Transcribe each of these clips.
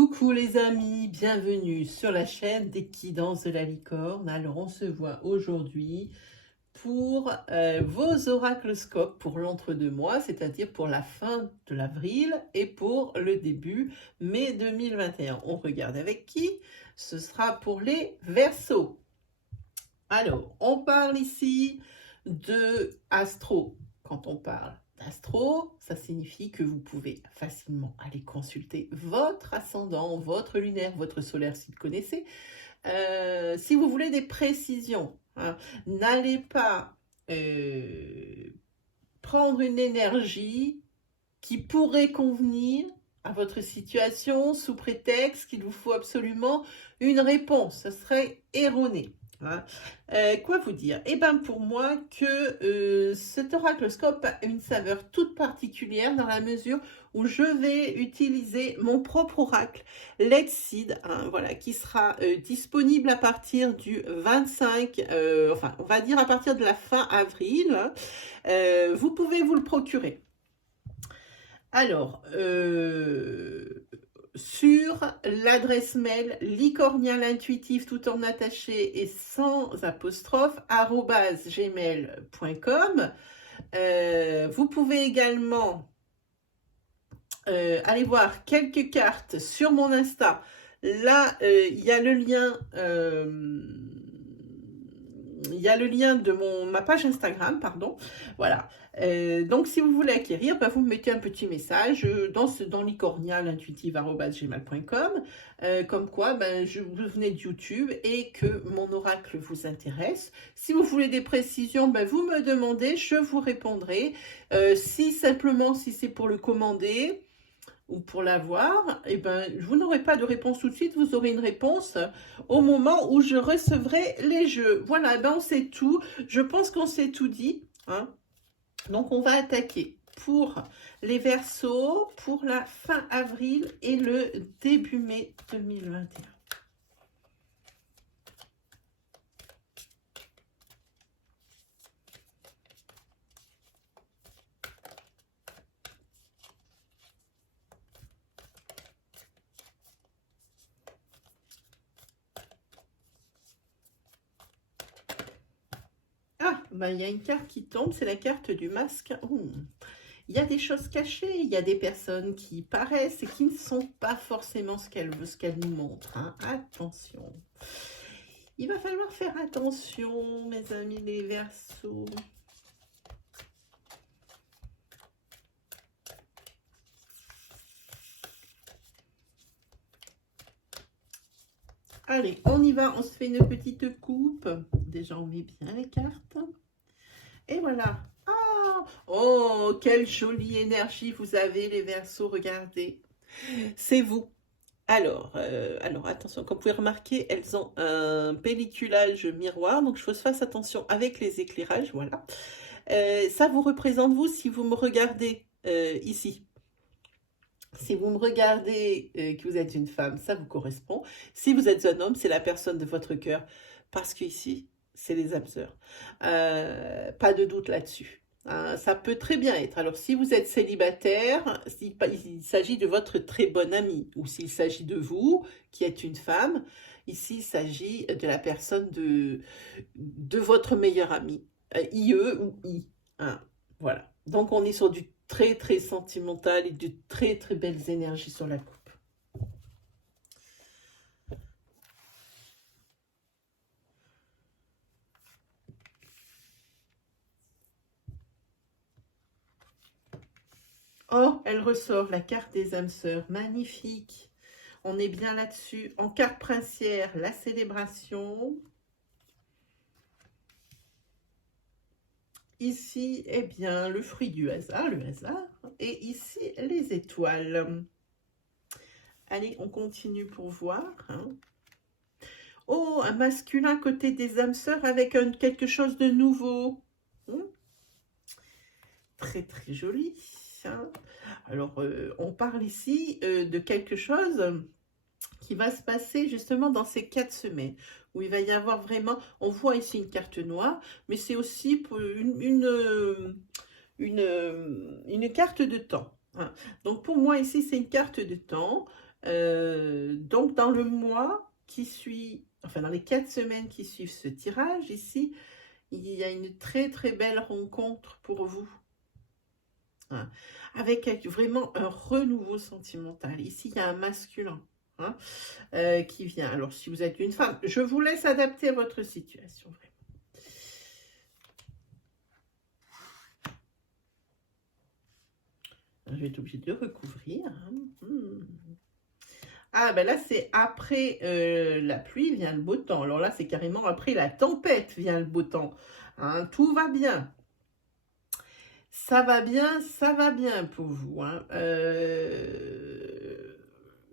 Coucou les amis, bienvenue sur la chaîne des qui dansent de la licorne. Alors on se voit aujourd'hui pour vos oraclescopes pour l'entre-deux-mois, c'est-à-dire pour la fin de l'avril et pour le début mai 2021. On regarde avec qui? Ce sera pour les Verseaux. Alors, on parle ici de astro. Quand on parle d'astro, ça signifie que vous pouvez facilement aller consulter votre ascendant, votre lunaire, votre solaire si vous connaissez. Si vous voulez des précisions, hein, n'allez pas prendre une énergie qui pourrait convenir à votre situation sous prétexte qu'il vous faut absolument une réponse. Ce serait erroné. Hein. Quoi vous dire? Eh bien pour moi que cet oraclescope a une saveur toute particulière dans la mesure où je vais utiliser mon propre oracle, Lexide, hein, voilà, qui sera disponible à partir du 25, enfin on va dire à partir de la fin avril. Hein. Vous pouvez vous le procurer. Alors, sur l'adresse mail licornialintuitif tout en attaché et sans apostrophe @gmail.com. Vous pouvez également aller voir quelques cartes sur mon Insta. Là, il y a le lien. Il y a le lien de ma page Instagram, pardon. Voilà. Donc, si vous voulez acquérir, vous me mettez un petit message dans licornialintuitive@gmail.com, comme quoi vous venez de YouTube et que mon oracle vous intéresse. Si vous voulez des précisions, vous me demandez, je vous répondrai. Si c'est pour le commander ou pour l'avoir, vous n'aurez pas de réponse tout de suite, vous aurez une réponse au moment où je recevrai les jeux. Voilà, on sait tout. Je pense qu'on s'est tout dit. Hein. Donc, on va attaquer pour les Verseaux, pour la fin avril et le début mai 2021. Ah, il y a une carte qui tombe, c'est la carte du masque. Il y a des choses cachées, il y a des personnes qui paraissent et qui ne sont pas forcément ce qu'elles nous montrent. Hein. Attention. Il va falloir faire attention, mes amis les Verseaux. Allez, on y va, on se fait une petite coupe. Déjà, on met bien les cartes. Et voilà. Ah, oh, quelle jolie énergie vous avez, les Verseaux, regardez. C'est vous. Alors, attention, comme vous pouvez remarquer, elles ont un pelliculage miroir, donc je fasse attention avec les éclairages, voilà. Ça vous représente vous si vous me regardez ici. Si vous me regardez que vous êtes une femme, ça vous correspond. Si vous êtes un homme, c'est la personne de votre cœur. Parce qu'ici, c'est les âmes sœurs. Pas de doute là-dessus. Hein, ça peut très bien être. Alors, si vous êtes célibataire, il s'agit de votre très bonne amie. Ou s'il s'agit de vous, qui êtes une femme, ici, il s'agit de la personne de votre meilleur ami. IE ou I. Hein, voilà. Donc, on est sur du très très sentimental et de très très belles énergies sur la coupe. Oh, elle ressort la carte des âmes sœurs, magnifique. On est bien là-dessus. En carte princière, la célébration. Ici, eh bien, le fruit du hasard, le hasard. Et ici, les étoiles. Allez, on continue pour voir. Hein. Oh, un masculin côté des âmes sœurs avec quelque chose de nouveau. Très, très joli. Hein. Alors, on parle ici de quelque chose qui va se passer justement dans ces 4 semaines, où il va y avoir vraiment, on voit ici une carte noire, mais c'est aussi pour une carte de temps. Hein. Donc pour moi ici c'est une carte de temps, Donc, dans le mois qui suit, enfin, dans les 4 semaines qui suivent ce tirage, ici, il y a une très, très belle rencontre pour vous. Hein, avec vraiment un renouveau sentimental. Ici, il y a un masculin. Hein, qui vient. Alors, si vous êtes une femme, je vous laisse adapter à votre situation, vraiment. Je vais être obligée de recouvrir. Ah, ben là, c'est après la pluie vient le beau temps. Alors là, c'est carrément après la tempête vient le beau temps. Hein, tout va bien. Ça va bien pour vous. Hein.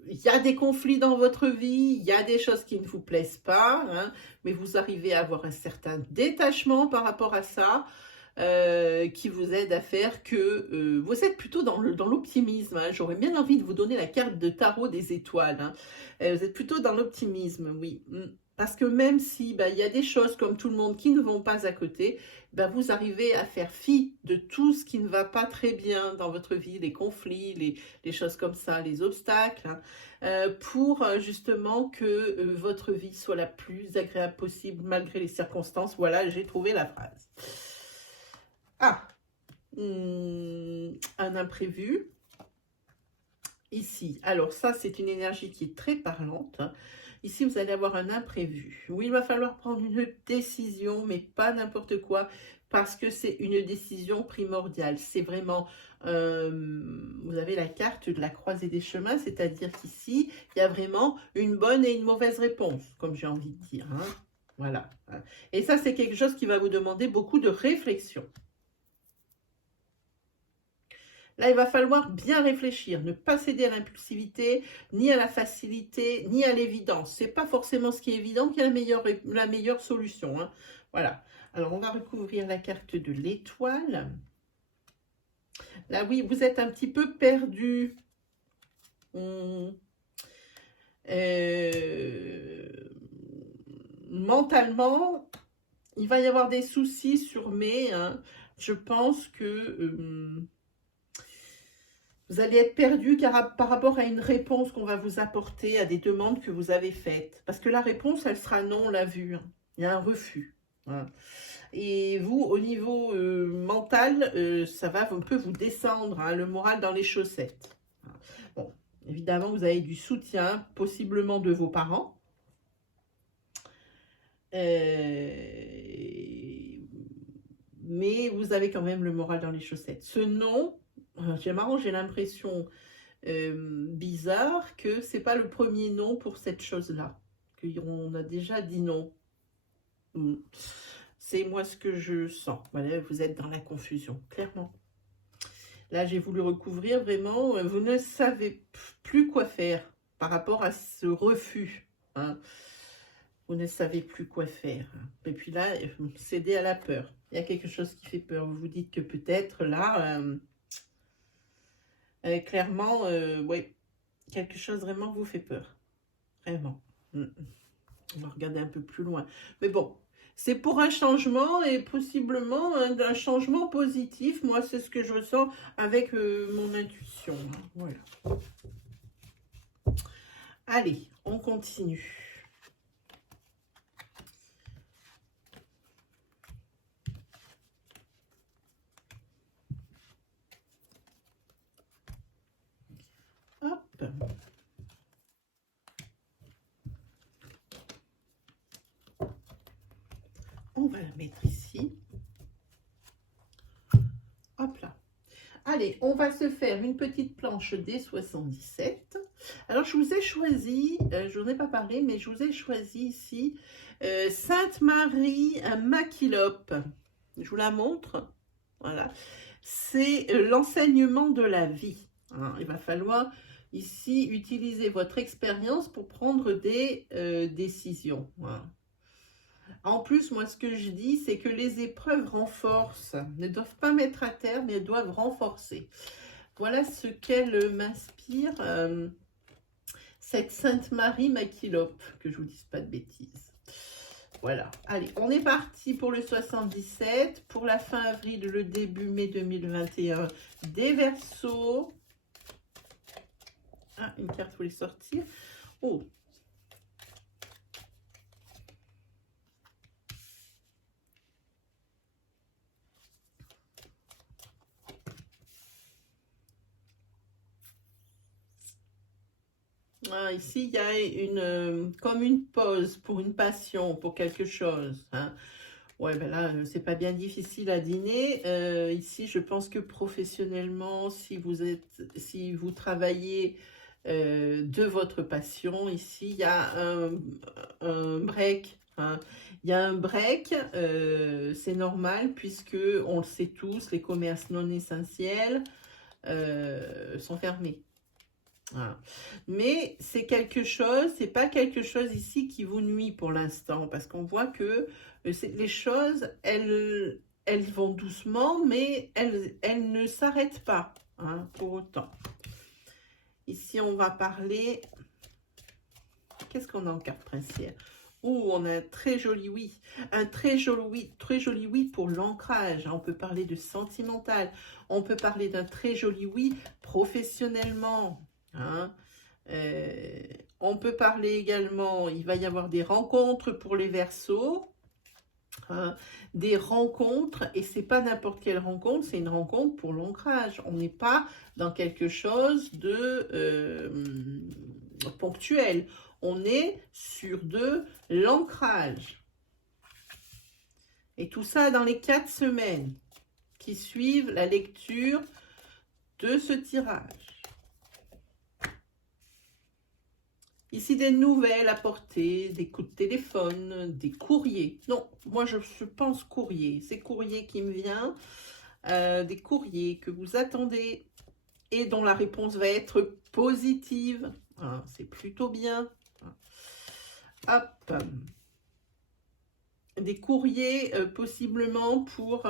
Il y a des conflits dans votre vie, il y a des choses qui ne vous plaisent pas, hein, mais vous arrivez à avoir un certain détachement par rapport à ça, qui vous aide à faire que vous êtes plutôt dans l'optimisme. Hein. J'aurais bien envie de vous donner la carte de tarot des étoiles. Hein. Vous êtes plutôt dans l'optimisme, oui. Parce que même si il y a des choses comme tout le monde qui ne vont pas à côté, vous arrivez à faire fi de tout ce qui ne va pas très bien dans votre vie, les conflits, les choses comme ça, les obstacles, hein, pour justement que votre vie soit la plus agréable possible malgré les circonstances. Voilà, j'ai trouvé la phrase. Ah, un imprévu. Ici, alors ça, c'est une énergie qui est très parlante. Hein. Ici, vous allez avoir un imprévu. Oui, il va falloir prendre une décision, mais pas n'importe quoi, parce que c'est une décision primordiale. C'est vraiment, vous avez la carte de la croisée des chemins, c'est-à-dire qu'ici, il y a vraiment une bonne et une mauvaise réponse, comme j'ai envie de dire. Hein. Voilà. Et ça, c'est quelque chose qui va vous demander beaucoup de réflexion. Là, il va falloir bien réfléchir, ne pas céder à l'impulsivité, ni à la facilité, ni à l'évidence. Ce n'est pas forcément ce qui est évident qui est la meilleure solution. Hein. Voilà. Alors, on va recouvrir la carte de l'étoile. Là, oui, vous êtes un petit peu perdu. Mentalement, il va y avoir des soucis sur mai. Hein. Je pense que... vous allez être perdu par rapport à une réponse qu'on va vous apporter à des demandes que vous avez faites. Parce que la réponse, elle sera non, on l'a vu. Hein. Il y a un refus. Hein. Et vous, au niveau mental, ça va un peu vous descendre, hein, le moral dans les chaussettes. Bon, évidemment, vous avez du soutien, possiblement de vos parents. Mais vous avez quand même le moral dans les chaussettes. Ce non... C'est marrant, j'ai l'impression bizarre que c'est pas le premier non pour cette chose-là. Qu'on a déjà dit non. C'est moi ce que je sens. Voilà, vous êtes dans la confusion, clairement. Là, j'ai voulu recouvrir vraiment. Vous ne savez plus quoi faire par rapport à ce refus. Hein. Vous ne savez plus quoi faire. Et puis là, cédez à la peur. Il y a quelque chose qui fait peur. Vous vous dites que peut-être là... clairement, oui, quelque chose vraiment vous fait peur. Vraiment. On va regarder un peu plus loin. Mais bon, c'est pour un changement et possiblement un changement positif. Moi, c'est ce que je ressens avec mon intuition. Hein. Voilà. Allez, on continue. Hop. On va la mettre ici. Hop là. Allez, on va se faire une petite planche des 77. Alors, je vous ai choisi, je n'en ai pas parlé, mais je vous ai choisi ici Sainte Marie Maquilope. Je vous la montre. Voilà. C'est l'enseignement de la vie. Hein, il va falloir ici utiliser votre expérience pour prendre des décisions. Voilà. En plus, moi, ce que je dis, c'est que les épreuves renforcent, ne doivent pas mettre à terre, mais elles doivent renforcer. Voilà ce qu'elle m'inspire, cette Sainte Marie Maquilope, que je vous dise pas de bêtises. Voilà, allez, on est parti pour le 77, pour la fin avril, le début mai 2021, des Verseaux. Ah, une carte voulait sortir. Oh. Ah, ici, il y a comme une pause pour une passion, pour quelque chose. Hein. Ouais, ben là, c'est pas bien difficile à dîner. Ici, je pense que professionnellement, si vous travaillez de votre passion, ici, il y a un break. Hein. Il y a un break, c'est normal puisque on le sait tous, les commerces non essentiels sont fermés. Voilà. Mais c'est quelque chose, c'est pas quelque chose ici qui vous nuit pour l'instant, parce qu'on voit que les choses, elles vont doucement, mais elles ne s'arrêtent pas, hein, pour autant. Ici, on va parler, qu'est-ce qu'on a en carte princière? Oh, on a un très joli oui, un très joli oui pour l'ancrage. On peut parler de sentimental, on peut parler d'un très joli oui professionnellement, hein. On peut parler également, il va y avoir des rencontres pour les Verseaux, hein, des rencontres, et c'est pas n'importe quelle rencontre, c'est une rencontre pour l'ancrage. On n'est pas dans quelque chose de ponctuel, on est sur de l'ancrage. Et tout ça dans les 4 semaines qui suivent la lecture de ce tirage. Ici, des nouvelles apportées, des coups de téléphone, des courriers. Non, moi, je pense courrier. C'est courrier qui me vient. Des courriers que vous attendez et dont la réponse va être positive. Hein, c'est plutôt bien. Hop. Des courriers possiblement pour...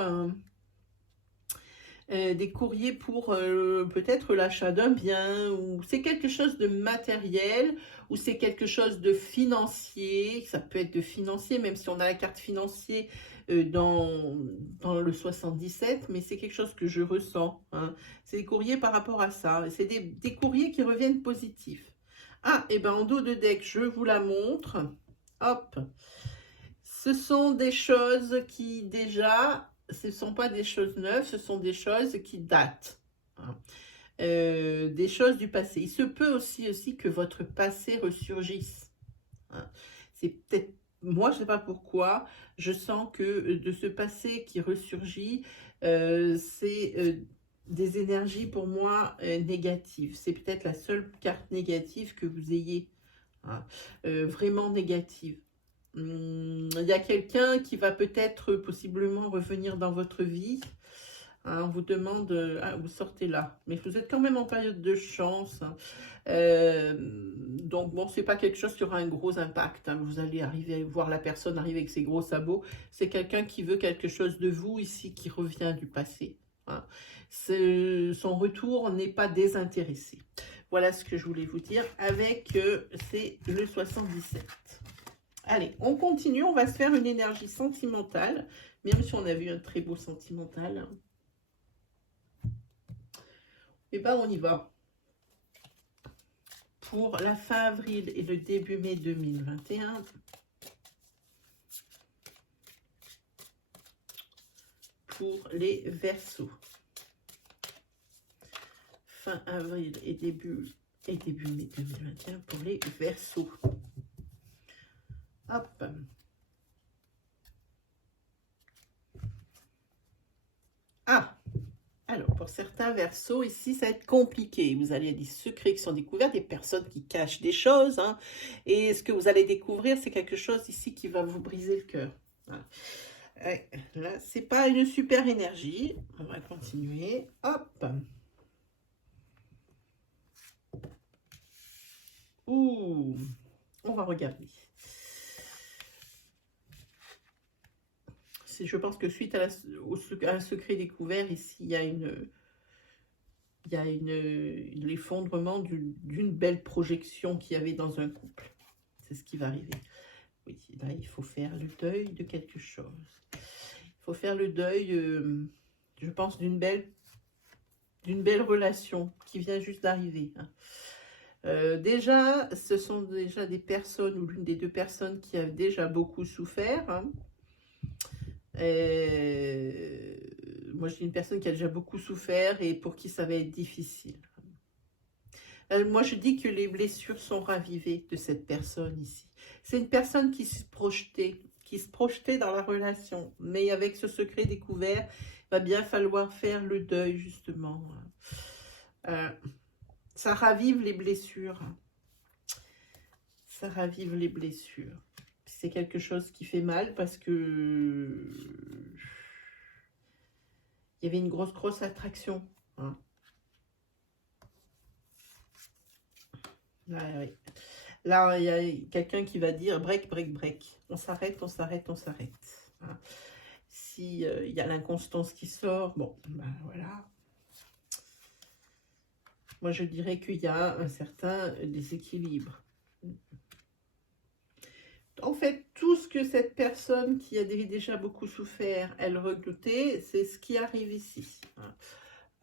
des courriers pour peut-être l'achat d'un bien, ou c'est quelque chose de matériel, ou c'est quelque chose de financier. Ça peut être de financier, même si on a la carte financier dans le 77, mais c'est quelque chose que je ressens. Hein. C'est des courriers par rapport à ça. C'est des courriers qui reviennent positifs. Ah, et bien en dos de deck, je vous la montre. Hop. Ce sont des choses qui déjà... Ce ne sont pas des choses neuves, ce sont des choses qui datent. Hein. Des choses du passé. Il se peut aussi que votre passé ressurgisse. Hein. C'est peut-être, moi je ne sais pas pourquoi, je sens que de ce passé qui ressurgit, c'est des énergies pour moi négatives. C'est peut-être la seule carte négative que vous ayez. Hein. Vraiment négative. Il y a quelqu'un qui va peut-être possiblement revenir dans votre vie. Hein, on vous demande, ah, vous sortez là, mais vous êtes quand même en période de chance. Hein. Donc bon, c'est pas quelque chose qui aura un gros impact. Hein. Vous allez arriver à voir la personne arriver avec ses gros sabots. C'est quelqu'un qui veut quelque chose de vous ici, qui revient du passé. Hein. Son retour n'est pas désintéressé. Voilà ce que je voulais vous dire avec c'est le 77. Allez, on continue, on va se faire une énergie sentimentale, même si on a vu un très beau sentimental. Et bien, on y va. Pour la fin avril et le début mai 2021, pour les Verseaux. Fin avril et début mai 2021 pour les Verseaux. Hop. Ah, alors pour certains Verseaux, ici, ça va être compliqué. Vous allez avoir des secrets qui sont découverts, des personnes qui cachent des choses. Hein, et ce que vous allez découvrir, c'est quelque chose ici qui va vous briser le cœur. Voilà. Là, c'est pas une super énergie. On va continuer. Hop. Ouh, on va regarder. Je pense que suite à un secret découvert, ici, il y a l'effondrement d'une belle projection qu'il y avait dans un couple. C'est ce qui va arriver. Oui, là, il faut faire le deuil de quelque chose. Il faut faire le deuil, je pense, d'une belle relation qui vient juste d'arriver. Hein. Déjà, ce sont déjà des personnes, ou l'une des deux personnes qui a déjà beaucoup souffert. Hein. Moi, je dis une personne qui a déjà beaucoup souffert et pour qui ça va être difficile. Moi, je dis que les blessures sont ravivées de cette personne ici. C'est une personne qui se projetait dans la relation, mais avec ce secret découvert, il va bien falloir faire le deuil, justement. Ça ravive les blessures. Ça ravive les blessures. C'est quelque chose qui fait mal parce que il y avait une grosse attraction. Hein. Ouais. Là, il y a quelqu'un qui va dire break, break, break. On s'arrête, on s'arrête, on s'arrête. Hein. Si il y a l'inconstance qui sort, bon, ben voilà. Moi, je dirais qu'il y a un certain déséquilibre. En fait, tout ce que cette personne qui a déjà beaucoup souffert, elle redoutait, c'est ce qui arrive ici.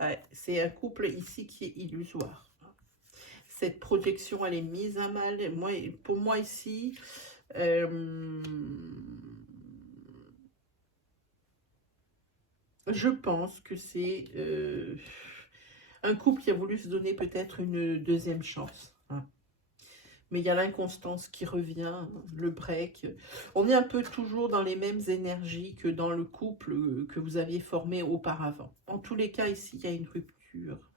Ouais, c'est un couple ici qui est illusoire. Cette projection, elle est mise à mal. Pour moi ici, je pense que c'est un couple qui a voulu se donner peut-être une deuxième chance. Hein. Mais il y a l'inconstance qui revient, le break. On est un peu toujours dans les mêmes énergies que dans le couple que vous aviez formé auparavant. En tous les cas, ici, il y a une rupture.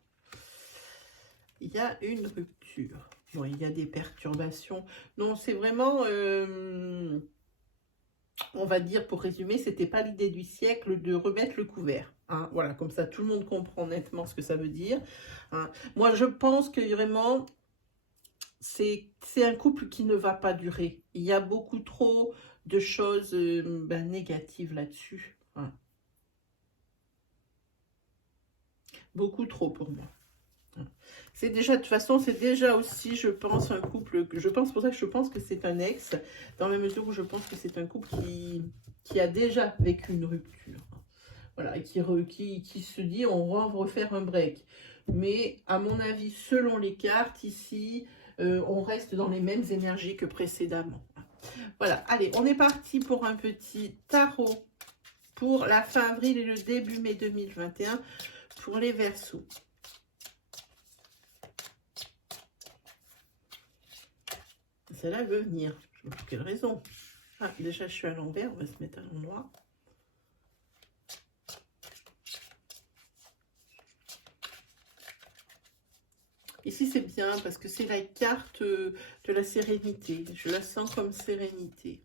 Il y a une rupture. Bon, il y a des perturbations. Non, c'est vraiment... on va dire, pour résumer, c'était pas l'idée du siècle de remettre le couvert. Hein, voilà, comme ça, tout le monde comprend nettement ce que ça veut dire. Hein. Moi, je pense que vraiment... c'est un couple qui ne va pas durer. Il y a beaucoup trop de choses négatives là-dessus. Hein. Beaucoup trop pour moi. C'est déjà, de toute façon, c'est déjà aussi, je pense, un couple, je pense pour ça que je pense que c'est un ex, dans la mesure où je pense que c'est un couple qui a déjà vécu une rupture. Voilà, et qui se dit, on va refaire un break. Mais à mon avis, selon les cartes ici, on reste dans les mêmes énergies que précédemment. Voilà, allez, on est parti pour un petit tarot pour la fin avril et le début mai 2021 pour les Verseaux. Celle-là veut venir. Je ne sais pas pour quelle raison. Ah, déjà, je suis à l'envers, on va se mettre à l'endroit. Ici, c'est bien parce que c'est la carte de la sérénité. Je la sens comme sérénité.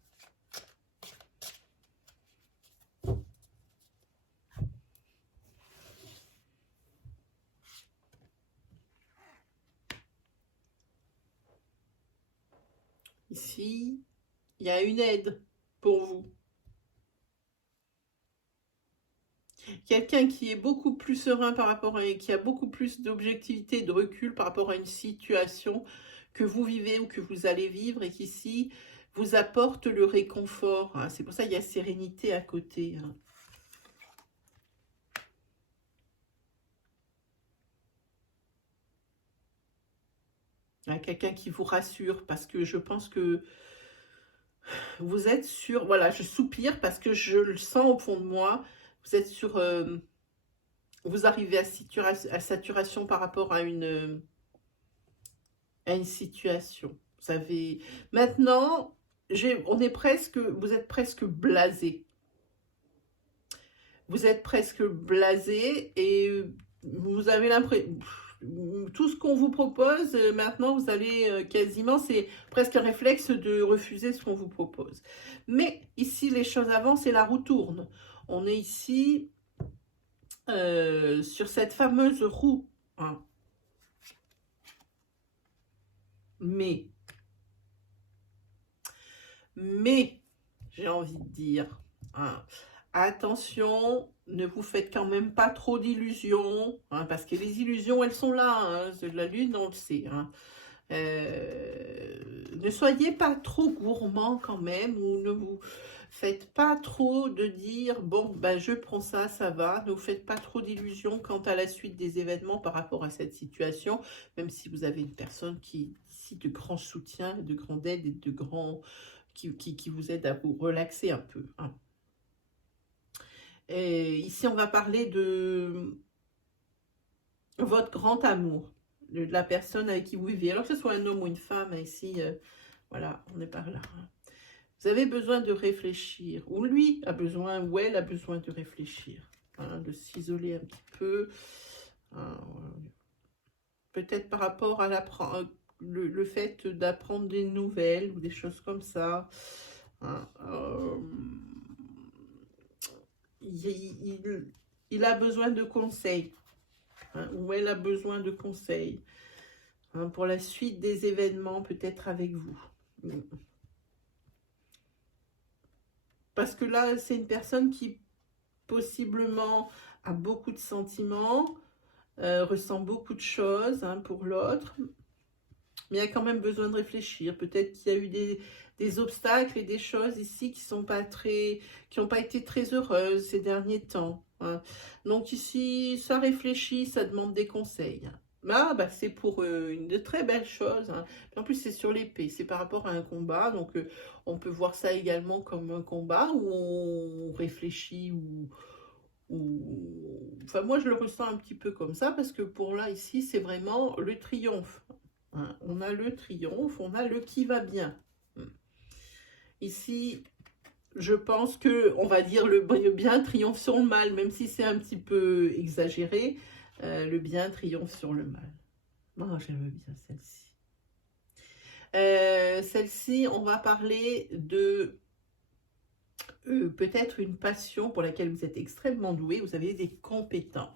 Ici, il y a une aide pour vous. Quelqu'un qui est beaucoup plus serein par rapport à... qui a beaucoup plus d'objectivité et de recul par rapport à une situation que vous vivez ou que vous allez vivre et qui ici vous apporte le réconfort. Hein. C'est pour ça qu'il y a sérénité à côté. Hein. Quelqu'un qui vous rassure parce que je pense que vous êtes sur... Voilà, je soupire parce que je le sens au fond de moi. Vous êtes sur... vous arrivez à saturation par rapport à une situation. Vous savez... Maintenant, on est presque... Vous êtes presque blasé. Vous êtes presque blasé et vous avez l'impression... Tout ce qu'on vous propose, maintenant, vous allez quasiment, c'est presque un réflexe de refuser ce qu'on vous propose. Mais ici, les choses avancent et la roue tourne. On est ici sur cette fameuse roue. Hein. Mais, j'ai envie de dire, hein, attention, ne vous faites quand même pas trop d'illusions, hein, parce que les illusions, elles sont là, hein, la lune, on le sait. Hein. Ne soyez pas trop gourmand quand même, ou Faites pas trop de dire, bon, ben, je prends ça, ça va. Ne vous faites pas trop d'illusions quant à la suite des événements par rapport à cette situation, même si vous avez une personne qui est ici de grand soutien, de grande aide et de grand, qui vous aide à vous relaxer un peu. Hein. Et ici, on va parler de votre grand amour, de la personne avec qui vous vivez. Alors que ce soit un homme ou une femme, ici, voilà, on est par là. Hein. Vous avez besoin de réfléchir, ou lui a besoin, ou elle a besoin de réfléchir, hein, de s'isoler un petit peu, hein, peut-être par rapport à le fait d'apprendre des nouvelles ou des choses comme ça. Hein, il a besoin de conseils, hein, ou elle a besoin de conseils, hein, pour la suite des événements, peut-être avec vous. Parce que là, c'est une personne qui possiblement a beaucoup de sentiments, ressent beaucoup de choses, hein, pour l'autre, mais a quand même besoin de réfléchir. Peut-être qu'il y a eu des obstacles et des choses ici qui n'ont pas été très heureuses ces derniers temps. Hein. Donc ici, ça réfléchit, ça demande des conseils. Là, bah, c'est pour une de très belles choses. Hein. En plus, c'est sur l'épée, c'est par rapport à un combat. Donc, on peut voir ça également comme un combat où on réfléchit Enfin, moi, je le ressens un petit peu comme ça parce que pour là, ici, c'est vraiment le triomphe. Hein. On a le triomphe, on a le qui va bien. Ici, je pense que, on va dire, le bien triomphe sur le mal, même si c'est un petit peu exagéré. Le bien triomphe sur le mal. Oh, j'aime bien celle-ci. Celle-ci, on va parler de peut-être une passion pour laquelle vous êtes extrêmement doué, vous avez des compétences.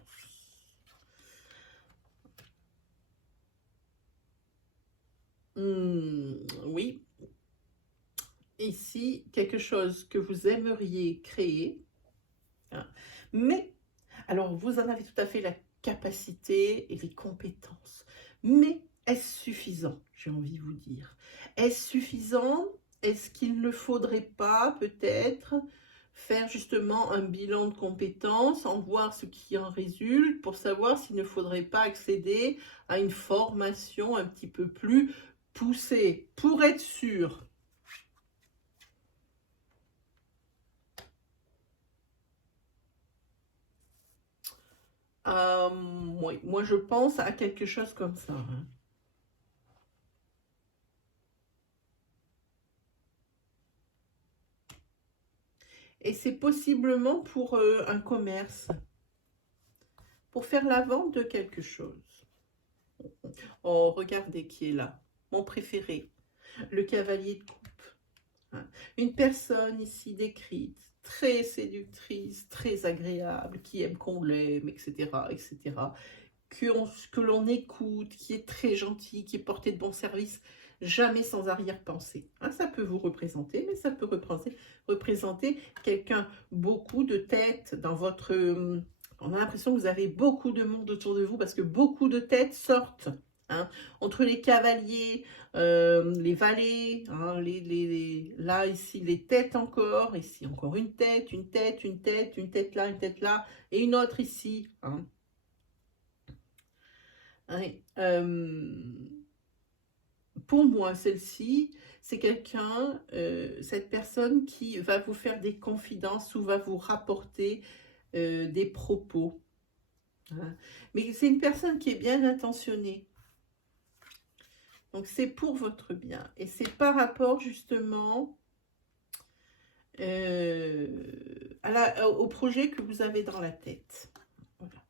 Oui. Ici, quelque chose que vous aimeriez créer. Hein. Mais, alors vous en avez tout à fait la capacité et les compétences. Mais est-ce suffisant, j'ai envie de vous dire? Est-ce suffisant? Est-ce qu'il ne faudrait pas peut-être faire justement un bilan de compétences, en voir ce qui en résulte, pour savoir s'il ne faudrait pas accéder à une formation un petit peu plus poussée, pour être sûr? Oui, moi je pense à quelque chose comme ça. Hein. Et c'est possiblement pour un commerce, pour faire la vente de quelque chose. Oh, regardez qui est là, mon préféré, le cavalier de coupe. Hein. Une personne ici décrite, très séductrice, très agréable, qui aime qu'on l'aime, etc., etc., que l'on écoute, qui est très gentil, qui est porté de bons services, jamais sans arrière-pensée. Hein, ça peut vous représenter, mais ça peut représenter quelqu'un, beaucoup de têtes dans votre... on a l'impression que vous avez beaucoup de monde autour de vous parce que beaucoup de têtes sortent. Hein, entre les cavaliers, les valets, hein, là, ici, les têtes encore, ici, encore une tête, une tête, une tête, une tête là, et une autre ici. Hein. Ouais, pour moi, celle-ci, c'est quelqu'un, cette personne qui va vous faire des confidences ou va vous rapporter des propos. Hein. Mais c'est une personne qui est bien intentionnée. Donc, c'est pour votre bien. Et c'est par rapport, justement, au projet que vous avez dans la tête. Voilà.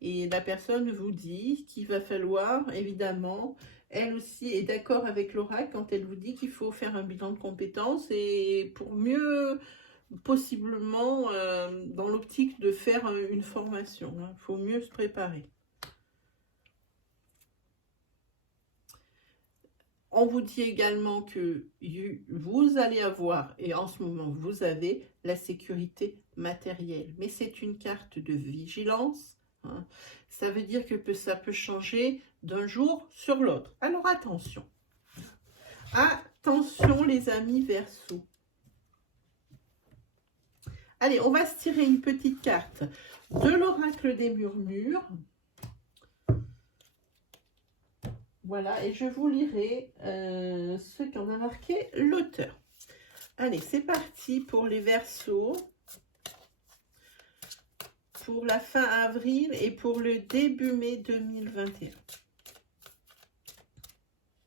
Et la personne vous dit qu'il va falloir, évidemment, elle aussi est d'accord avec l'oracle quand elle vous dit qu'il faut faire un bilan de compétences et pour mieux, possiblement, dans l'optique de faire une formation. Il faut mieux se préparer. On vous dit également que vous allez avoir, et en ce moment vous avez, la sécurité matérielle. Mais c'est une carte de vigilance. Hein. Ça veut dire que ça peut changer d'un jour sur l'autre. Alors attention. Attention les amis Verseaux. Allez, on va se tirer une petite carte de l'oracle des murmures. Voilà, et je vous lirai ce qu'en a marqué l'auteur. Allez, c'est parti pour les Verseaux. Pour la fin avril et pour le début mai 2021.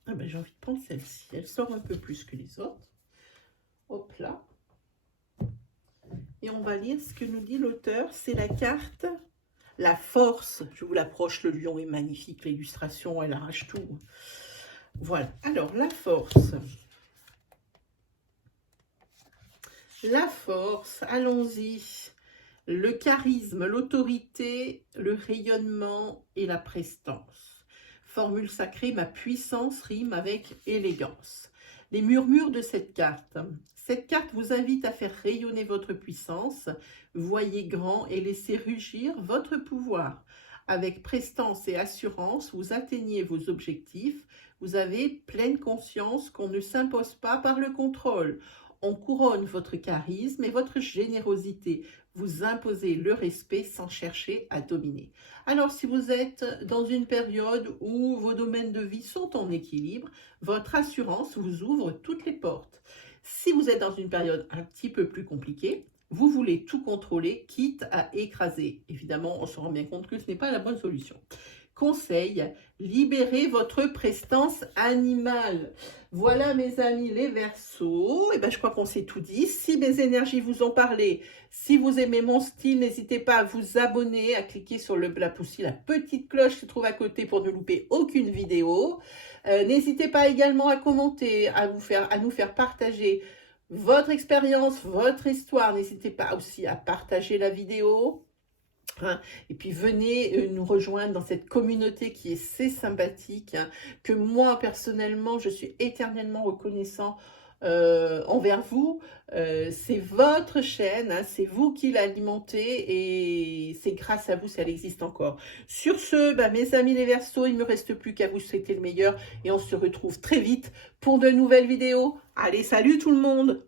Ah ben, j'ai envie de prendre celle-ci. Elle sort un peu plus que les autres. Hop là. Et on va lire ce que nous dit l'auteur. C'est la carte La Force. Je vous l'approche, le lion est magnifique. L'illustration, elle arrache tout. Voilà. Alors, la Force. La Force, allons-y. Le charisme, l'autorité, le rayonnement et la prestance. Formule sacrée, ma puissance rime avec élégance. Les murmures de cette carte. Cette carte vous invite à faire rayonner votre puissance. Voyez grand et laissez rugir votre pouvoir. Avec prestance et assurance, vous atteignez vos objectifs. Vous avez pleine conscience qu'on ne s'impose pas par le contrôle. On couronne votre charisme et votre générosité. Vous imposez le respect sans chercher à dominer. Alors, si vous êtes dans une période où vos domaines de vie sont en équilibre, votre assurance vous ouvre toutes les portes. Si vous êtes dans une période un petit peu plus compliquée, vous voulez tout contrôler, quitte à écraser. Évidemment, on se rend bien compte que ce n'est pas la bonne solution. Conseil, libérez votre prestance animale. Voilà mes amis les Verseaux. Et ben, je crois qu'on s'est tout dit. Si mes énergies vous ont parlé, si vous aimez mon style, n'hésitez pas à vous abonner, à cliquer sur la petite cloche qui se trouve à côté pour ne louper aucune vidéo. N'hésitez pas également à commenter, à nous faire partager votre expérience, votre histoire. N'hésitez pas aussi à partager la vidéo. Et puis venez nous rejoindre dans cette communauté qui est si sympathique, que moi personnellement je suis éternellement reconnaissant envers vous. C'est votre chaîne, c'est vous qui l'alimentez et c'est grâce à vous si elle existe encore. Sur ce, mes amis les Verseaux, il ne me reste plus qu'à vous souhaiter le meilleur et on se retrouve très vite pour de nouvelles vidéos. Allez, salut tout le monde!